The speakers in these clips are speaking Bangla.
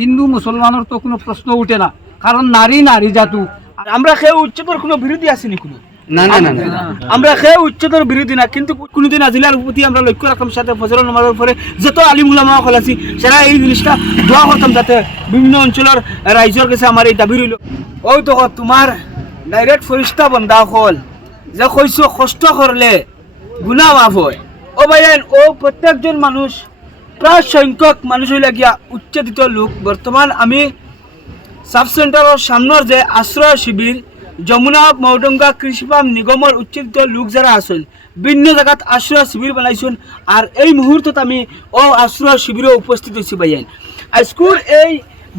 হিন্দু মুসলমানের তো কোনো প্রশ্ন উঠে না, কারণ নারী নারী জাতু। আমরা খেয়ে উচ্চতর কোনো বিরোধী আসেনি কোনো, না না না না আমরা খেয়ে উচ্চতর বিরোধী না, কিন্তু কোনোদিন আজিলার প্রতি আমরা লক্ষ্য রাখতাম সাথে ফজর নামাজের পরে যত আলিম উলামা হল আছি সেরা এই জিনিসটা দোয়া করতাম যাতে বিভিন্ন অঞ্চলের রাইজর কাছে আমার এই দাবি রইল। ওই তো তোমার ডাইরেক্ট ফরিস্তা বন্ধা হল যে কইছো কষ্ট করলে গুনাহ মাফ হয়। ও ভাইয়েন, ও প্রত্যেকজন মানুষ প্রায় সংখ্যক মানুষ হইলে গিয়া উচ্চদিত লোক। বর্তমান আমি সাব সেন্টারের সামনের যে আশ্রয় শিবির যমুনা মৌডঙ্গা কৃষি ফার্ম নিগমের উচ্চদিত লোক যারা আছেন বিভিন্ন জায়গাত আশ্রয় শিবির বানাইছেন, আর এই মুহূর্তত আমি ও আশ্রয় শিবিরে উপস্থিত হয়েছি ভাইয়ান। আজকের এই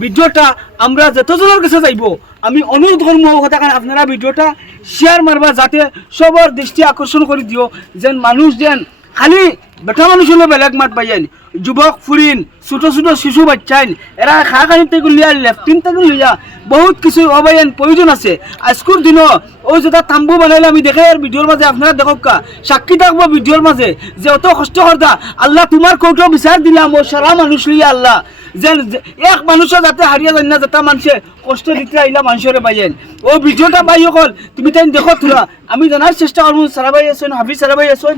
ভিডিওটা আমরা যতজনের কাছে যাইব আমি অনুরোধ করবো কথা, কারণ আপনারা ভিডিওটা শেয়ার মারবা যাতে সবার দৃষ্টি আকর্ষণ করে দিও, যেন মানুষ যেন খালি বেটা মানুষ হলে বেলেগ মাত পাইয়েন, যুবক ফুরিন ছোট ছোট শিশু বাচ্চাইন এরা খানি থেকে লিয়া লেফটিন থেকে লিয়া বহুত কিছু অবাইন প্রয়োজন আছে। আজকের দিনও ও যেটা তাম্বু বানাইলে আমি দেখে আর ভিডিওর মাঝে আপনারা দেখক সাক্ষী থাকবো ভিডিওর মাঝে যে অত কষ্ট করতা আল্লাহ তোমার কৌটো বিচার দিলাম ও সারা মানুষ লিয়া আল্লাহ যে এক মানুষও যাতে হারিয়ে যায় না, যাতে মানুষে কষ্ট দিতে আইলা মানুষের পাইয়েন। ও ভিডিওটা পাই হল তুমি তাই দেখো তোরা, আমি জানার চেষ্টা করবো। সারাবাই আসুন, হাফিজ সারাবাই আসুন,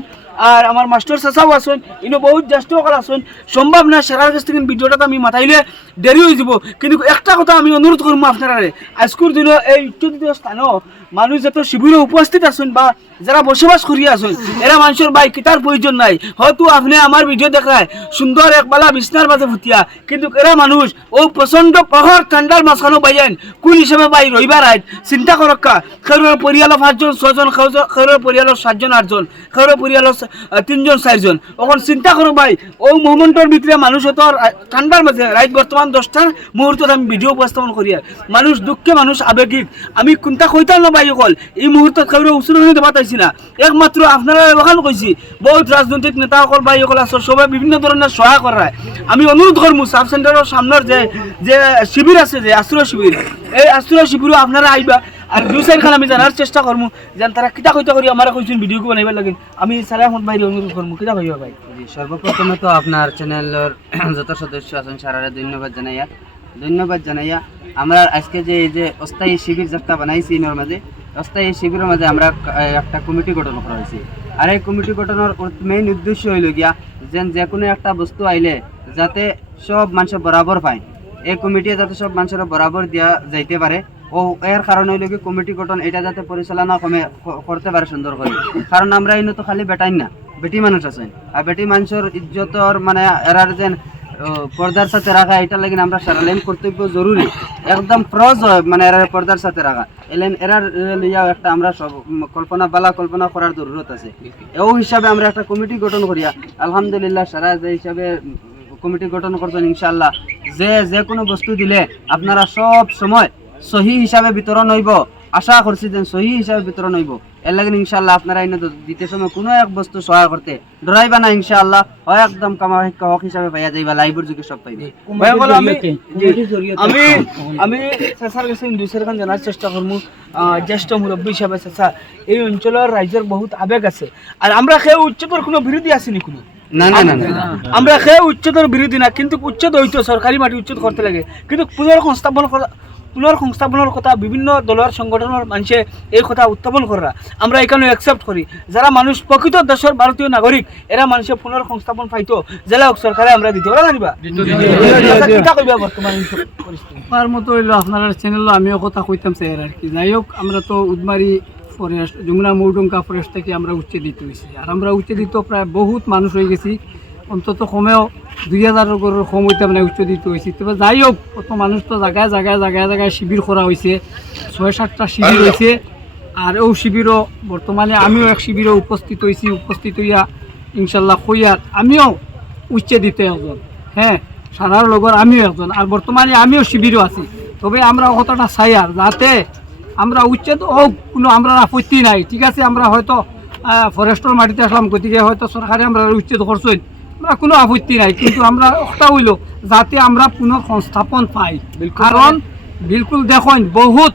আর আমার মাস্টার চাচাও আসুন, ইনো বহুত জ্যেষ্ঠ সকল আসুন। সম্ভব না সারার কাছ থেকে ভিডিওটা আমি মাথাইলে দেরি হয়ে যাব, কিন্তু একটা কথা আমি অনুরোধ করবো আপনারা, আজকের দিনে এই উচ্চদিত স্থানও মানুষ যত শিবিরে উপস্থিত আছেন বা যারা বসবাস করিয়া আছেন এরা মানুষের বাই কিতার প্রয়োজন নাই। হয়তো আপনি আমার ভিডিও দেখায় সুন্দর একবালা বিছনার মাঝে ফুটিয়া, কিন্তু এরা মানুষ ও প্রচন্ড প্রহর ঠান্ডার মাঝখানো বাইয়েন কোন হিসাবে বাই রইবার আইন চিন্তা করক্কা। খেরোর পরিয়ালো 5 জন 6 জন, খেরোর পরিয়ালো 7 জন 8 জন, খেরোর পরিয়ালো 3 জন 4 জন। এখন চিন্তা করো ভাই ও মোমেন্টর ভিতরে মানুষ হতো ঠান্ডার মাঝে রাইট বর্তমান 10টার মুহূর্তে আমি ভিডিও উপস্থাপন করি, মানুষ দুঃখে মানুষ আবেগিক। আমি কোনটা কইতাম না ভাই অকল এই মুহূর্তে খেরো উসুর হয়ে বাতাইছি না, একমাত্র আপনারা ওখান কইছি বহুত রাজনৈতিক নেতা সকল ভাই সকল আছে সবাই বিভিন্ন ধরনের সহায় করায়। আমি অনুরোধ করবো সাব সেন্টারের সামনের যে শিবির আছে যে আশ্রয় শিবির, এই আশ্রয় শিবিরও আপনারা আইবা। আর দুই সাইড খান আমি জানার চেষ্টা করবো যেন তারা কিতা কইতা করি আমার কইছেন ভিডিও বানাইবার লাগে। আমি সারা আহমদ ভাই অনুরোধ করবো কিতা ভাইবা ভাই। সর্বপ্রথমে তো আপনার চ্যানেলের যত সদস্য আছেন সারারে ধন্যবাদ জানাইয়া আমরা আজকে যে এই যে অস্থায়ী শিবির যাত্রা বানাইছি এর মাঝে অস্থায়ী শিবিরের মাঝে আমরা একটা কমিটি গঠন করা হয়েছে। আর এই কমিটি গঠনের মেইন উদ্দেশ্য হইল গিয়া যে কোনো একটা বস্তু আইলে যাতে সব মানুষ বরাবর পায়, এই কমিটি যাতে সব মানুষের বরাবর দিয়া যাইতে পারে। ও এর কারণ হইল কি কমিটি গঠন এটা যাতে পরিচালনা করতে পারে সুন্দর করে। কারণ আমরা এই তো খালি বেটাই না, বেটি মানুষ আছেন, আর বেটি মানুষের ইজ্জতর মানে এরার যেন পর্দার সাথে রাখা এটা লাগে আমরা সারালেন কর্তব্য জরুরি একদম ফরজ হয়, মানে এরার পর্দার সাথে রাখা এলেন এরার লিয়াও একটা আমরা সব কল্পনা করার জরুরত আছে। এই হিসাবে আমরা একটা কমিটি গঠন করিয়া আলহামদুলিল্লাহ সারা যে হিসাবে কমিটি গঠন করছেন ইনশাআল্লাহ যে কোনো বস্তু দিলে আপনারা সব সময় সহি হিসাবে বিতরণ হইব। আশা করছি যে সহি হিসাবে বিতরণ হইব, এর লাগে ইনশাআল্লাহ আপনারা এনে দিতে সময় কোনো এক বস্তু সহায় করতে ডরাইবা না ইনশাআল্লাহ, হয় একদম কামাই হক হিসাবে পাইয়া যাইবা, লাইভের যুগে সব পাইবে। আমি চাচার কাছে দুইশের খান জানার চেষ্টা করবো জ্যেষ্ঠ মুরব্বী হিসাবে। চাচা, এই অঞ্চলের রাজ্যের বহুত আবেগ আছে, আর আমরা খেয়ে উচ্চতর কোনো বিরোধী আসেনি কোনো, না না না না আমরা খেয়ে উচ্চতর বিরোধী না, কিন্তু উচ্ছেদ হইতো সরকারি মাটি উচ্ছেদ করতে লাগে, কিন্তু পুনর্সংস্থাপনের কথা বিভিন্ন দলের সংগঠনের মানুষে এই কথা উত্থাপন করা আমরা এখানে অ্যাকসেপ্ট করি। যারা মানুষ প্রকৃত দেশের ভারতীয় নাগরিক এরা মানুষের পুনর্সংস্থাপন পাইতো জেলা সরকারে আমরা দিতে পারা জানিবা বর্তমান তার মতো হইলো আপনার চ্যানেল আমিও কথা কইতাম চাই আর কি। যাই হোক, আমরা তো উদমারি ফরেস্ট যমুনা মৌডঙ্গা ফরেস্ট থেকে আমরা উচ্ছেদিত হয়েছি, আর আমরা উচ্ছেদিত প্রায় বহুত মানুষ হয়ে গেছি, অন্তত কমেও 2000 গড়ের কম হইতে মানে উচ্ছেদিত হয়েছি। তবে যাই হোক, কত মানুষ তো জায়গায় শিবির করা হয়েছে, 6-7টা শিবির হয়েছে। আর ও শিবিরও বর্তমানে আমিও এক শিবিরে উপস্থিত হইয়া ইনশাল্লাহ কইয়ার আমিও উচ্ছেদিত একজন, হ্যাঁ সারার লগর আমিও একজন, আর বর্তমানে আমিও শিবিরও আছি। তবে আমরা কতটা চাই আর যাতে আমরা উচ্ছেদ হোক, কোনো আমরা আপত্তি নাই, ঠিক আছে। আমরা হয়তো ফরেস্টের মাটিতে আসলাম, গতিকে হয়তো সরকারে আমরা উচ্ছেদ করছেন, আমরা কোনো আপত্তি নাই, কিন্তু আমরা একটা হইল যাতে আমরা পুনঃসংস্থাপন পাই। কারণ বিলকুল দেখুন বহুত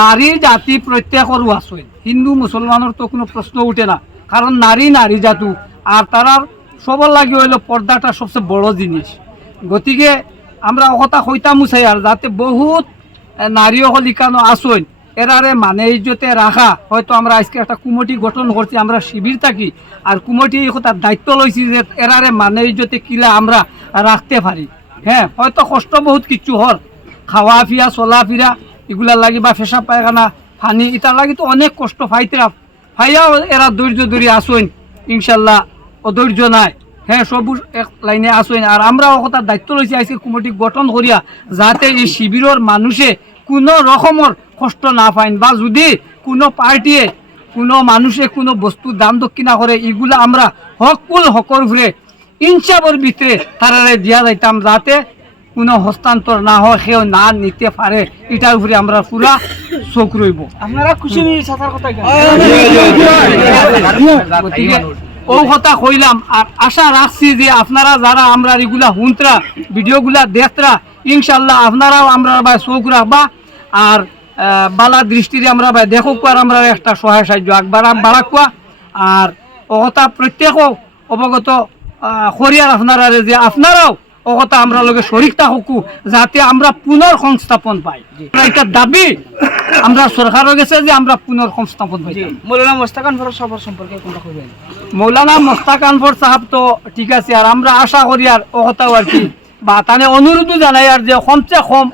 নারী জাতি প্রত্যেকেরও আছে, হিন্দু মুসলমানের তো কোনো প্রশ্ন উঠে না, কারণ নারী নারী জাতু, আর তারার সবার লাগে হইল পর্দাটা সবচেয়ে বড় জিনিস। গতিকে আমরা কথা হইতামু চাই আর যাতে বহুত নারী হল ইকানো আসইন এরারে মানে ইজ্জতে রাখা হয়তো আমরা আজকে একটা কুমটি গঠন করছি আমরা শিবির থাকি আর কুমটি এই কথার দায়িত্ব লইছি যে এরারে মানে ইজ্জতে কিলা আমরা রাখতে পারি। হ্যাঁ হয়তো কষ্ট বহুত কিছু হল খাওয়া ফিয়া চলা ফিরা এগুলার লাগি বা পেশাব পায়খানা পানি এটার লাগি তো অনেক কষ্ট ফাইতেরা ফাইয়াও এরা ধৈর্য ধরে আসইন ইনশাল্লাহ অধৈর্য নাই। হ্যাঁ সবুজ এক লাইনে আসইন আর আমরাও কথার দায়িত্ব লইছি আজকে কমিটি গঠন করিয়া যাতে এই শিবিরের মানুষে কোনো রকমের কষ্ট না পাইন বা যদি কোনো পার্টিয়ে কোনো মানুষে কোনো বস্তু দাম দক্ষিণা করে এগুলা আমরা হকুল হকর ঘুরে ইনসাফের ভিতরে তারারে দিয়া যাইতাম যাতে কোনো হস্তান্তর না হয় সেও না নিতে পারে এটার উপরে আমরা পুরা চোখ রইব। আপনারা খুশি নিয়ে সাঁতার কথা গতিকে ও কথা কইলাম আর আশা রাখছি যে আপনারা যারা আমরা এগুলা হুন্তরা ভিডিওগুলা দেখতরা ইনশাল্লাহ আপনারাও আমরা ভাই চোখ রাখবা আর বালা দৃষ্টিতে আমরা ভাই দেখো আর আমরা একটা সহায় সাহায্য বাড়াকুয়া আর ও কথা প্রত্যেক অবগত করিয়ার আপনারা যে আপনারাও ও কথা আমরা লগে শরিক থাকু যাতে আমরা পুনর সংস্থাপন পাই। এটা দাবি আমরা সরকারও গেছে যে আমরা পুনর সংস্থাপন পাই। মৌলানা মোস্তাক আনওয়ার সাহেব সম্পর্কে কোনটা কইবেন? মৌলানা মোস্তাক আনওয়ার সাহেব তো ঠিক আছে আর আমরা আশা করি আর ও কথাও আর কি বা তানে অনুরোধ জানাই আর যে কমসে কম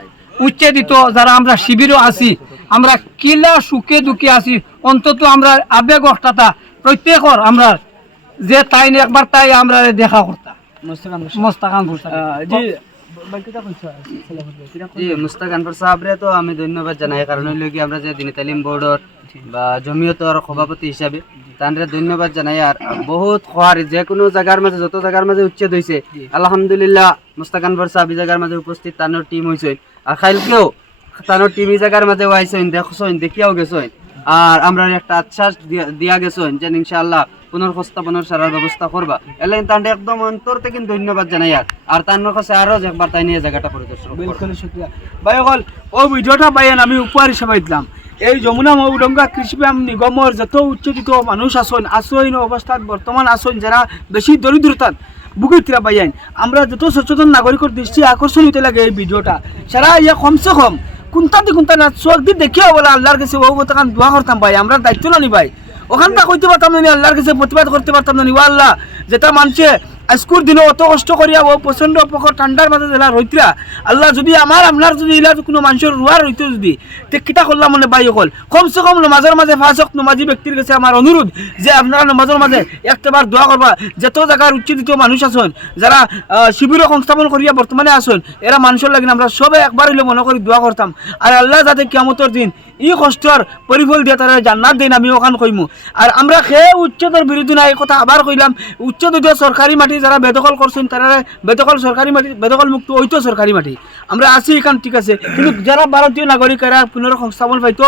উচ্ছেদিত যারা আমরা শিবিরও আছি আমরা কিলা সুখে দুঃখে আছি অন্তত আমরা আবেগ অষ্টাতা প্রত্যেকর আমরা যে তাই একবার তাই আমরা দেখা করতাম মোস্তাক আনওয়ার মুস্তাক আনওয়ার সাহেবরে তো আমি ধন্যবাদ জানাই কারণ হইল কি আমরা যে দিনী তালিম বোর্ডর বা জমিয়তর সভাপতি হিসাবে তানরে ধন্যবাদ জানাই আর বহুত খোয়ার যে কোনো জায়গার মাঝে যত জায়গার মাঝে উচ্ছেদ হয়েছে আলহামদুলিল্লাহ মুস্তাক আনওয়ার সাহেব এই জায়গার মাঝে উপস্থিত তানোর টিম হয়েছে আর খাইলকেও তানোর টিম এই জায়গার মাঝে আইসেন দেখছেন দেখিয়াও গেছেন আর আমরা একটা আশ্বাস দিয়া গেছেন যে ইনশাআল্লাহ পুনর্স্থাপনের সারার ব্যবস্থা করবা এলেন তান্ডে একদম অন্তর থেকে ধন্যবাদ জানাই আর তার কাছে আরো একবার তাই নিয়ে জায়গাটা পরিদর্শন বিলকুল শুকরিয়া ভাই হল ও ভিডিওটা পাইয়েন আমি উপহার হিসাবে দিলাম এই যমুনা মৌডঙ্গা কৃষি নিগমের যত উচ্চতিত মানুষ আসইন অবস্থাত বর্তমান আসইন যারা বেশি দরিদ্রতার বুকিরা পাইয়েন আমরা যত সচেতন নাগরিকের দৃষ্টি আকর্ষণ হইতে লাগে এই ভিডিওটা সারা ইয়ে কমসে কম কোনটা না চোখ দিয়ে দেখিও বলে আল্লাহর কাছে ও তখন দোয়া করতাম ভাই আমরা দায়িত্ব নানি ভাই ওখানটা কইতে পারতাম না আল্লাহর কাছে প্রতিবাদ করতে পারতাম না ও আল্লাহ যেটা মানছে আজকুর দিনে অত কষ্ট করিয়া ও প্রচন্ড প্রখর ঠান্ডার মাঝে জেলা রইতরা আল্লাহ যদি আপনার যদি ইলা কোনো মানুষের রুয়ার রইতে যদি তে কিতা করলাম মানে বাই হল কমসে কম নমাজের মাঝে ফাঁসক নমাজি ব্যক্তির কাছে আমার অনুরোধ যে আপনারা নমাজের মাঝে একটাবার দোয়া করবা যত জায়গার উচ্চদিত মানুষ আছেন যারা শিবির সংস্থাপন করিয়া বর্তমানে আছেন এরা মানুষের লাগিন আমরা সবে একবার হইলে মনে করি দোয়া করতাম আর আল্লাহ যাতে কিয়ামতের দিন ই কষ্টর পরিফল দিয়ে তারা জান্নাত দিন আমি ওখান কইমু আর আমরা খেয়ে উচ্চতার বিরোধী না এই কথা আবার কইলাম উচ্চদিত সরকারি মাটি যারা বেদখল করছেন তারা বেদখল সরকারি মাটি বেদখল মুক্ত হইতো সরকারি মাটি আমরা আছি এখান ঠিক আছে কিন্তু যারা ভারতীয় নাগরিক এরা পুনর সংস্থাপন পাইতো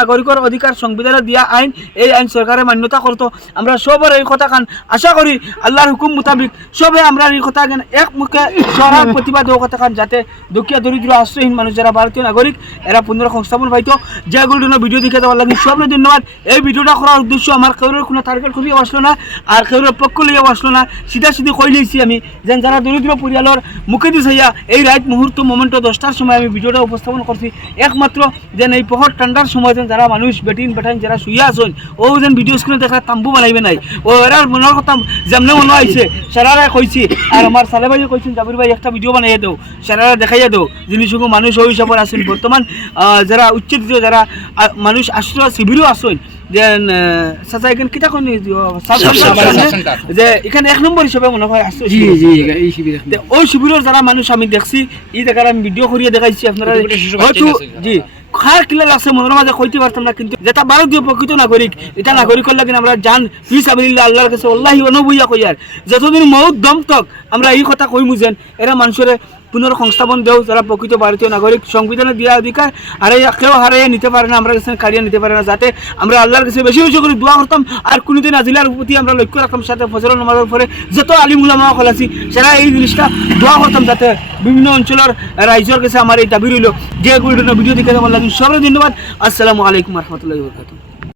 নাগরিকর অধিকার সংবিধানে দিয়া আইন এই আইন সরকারে মান্যতা করতো আমরা সবার এই কথা খান আশা করি আল্লাহর হুকুম মোতাবিক সবে আমরা এই কথা এক মুখে সরার প্রতিবাদ ও কথা খান যাতে দুঃখিয়া দরিদ্র আশ্রয়হীন মানুষ যারা ভারতীয় নাগরিক এরা পুনর সংস্থাপন পাইতো যেগুলোর জন্য ভিডিও দেখে দেওয়ার লাগে সবরে ধন্যবাদ। এই ভিডিওটা করার উদ্দেশ্য আমার কেউরের কোনো টার্গেট খুঁজেও আসলো না আর কেউরের পক্ষ লইয়াও আসলো না সিধা কই লইছি আমি যেন যারা দরিদ্র পরিয়ালের মুখে দিয়ে চাইয়া এই রাত মুহূর্ত মোমেন্ট 10টার সময় আমি ভিডিওটা উপস্থাপন করছি একমাত্র যেন এই প্রখর ঠান্ডার সময় যেন যারা মানুষ বেটিন যারা শুয়ে আসেন ও যেন ভিডিও স্ক্রিনে দেখা তাম্বু বানাইবে নাই ও এরা মনের কথা যেমন মনে আইছে সারারা কইছি আর আমার সালে ভাই কইছেন জাবির ভাই একটা ভিডিও বানাইয়া দেও সারারা দেখাইয়া দেও জিনিসগুলো মানুষ ওই হিসাবে আসেন বর্তমান যারা উচ্চদিত যারা মানুষ আশ্রয় শিবিরও আসেন দেন চাচা এখানে কিতা কোন যে এখানে 1 নম্বর হিসেবে মনে হয় আসছে ওই শিবিরের যারা মানুষ আমি দেখছি এই জায়গায় আমি ভিডিও করিয়ে দেখাইছি আপনারা হয়তো জি খার কিলা লাগছে মনের মাঝে কইতে পারতাম না কিন্তু যেটা ভারতীয় প্রকৃত নাগরিক এটা নাগরিকের লাগে আমরা জান ফি সাবিলিল্লাহ আল্লাহর কাছে আল্লাহি অনুবইয়া কইয়ার যতদিন মউত দম তক আমরা এই কথা কই মুজেন এরা মানুষের পুনর সংস্থাপন দেও যারা প্রকৃত ভারতীয় নাগরিক সংবিধানে দেওয়া অধিকার আর কেউ হারিয়ে নিতে পারে না আমরা কাছে কারিয়ে নিতে পারে না যাতে আমরা আল্লাহর কাছে বেশি বেশি করে দোয়া করতাম আর কোনোদিন আজিলার প্রতি আমরা লক্ষ্য রাখতাম সাথে ফজরের নামাজের পরে যত আলিম উলামা হল আছি সেরা এই জিনিসটা দোয়া করতাম যাতে বিভিন্ন অঞ্চলের রাইজের কাছে আমার এই দাবি রইল যেগুলো ভিডিও দেখে আমার লাগে সবাই ধন্যবাদ। আসসালামু আলাইকুম রহমতুল্লাহি ওয়া বারাকাতুহু।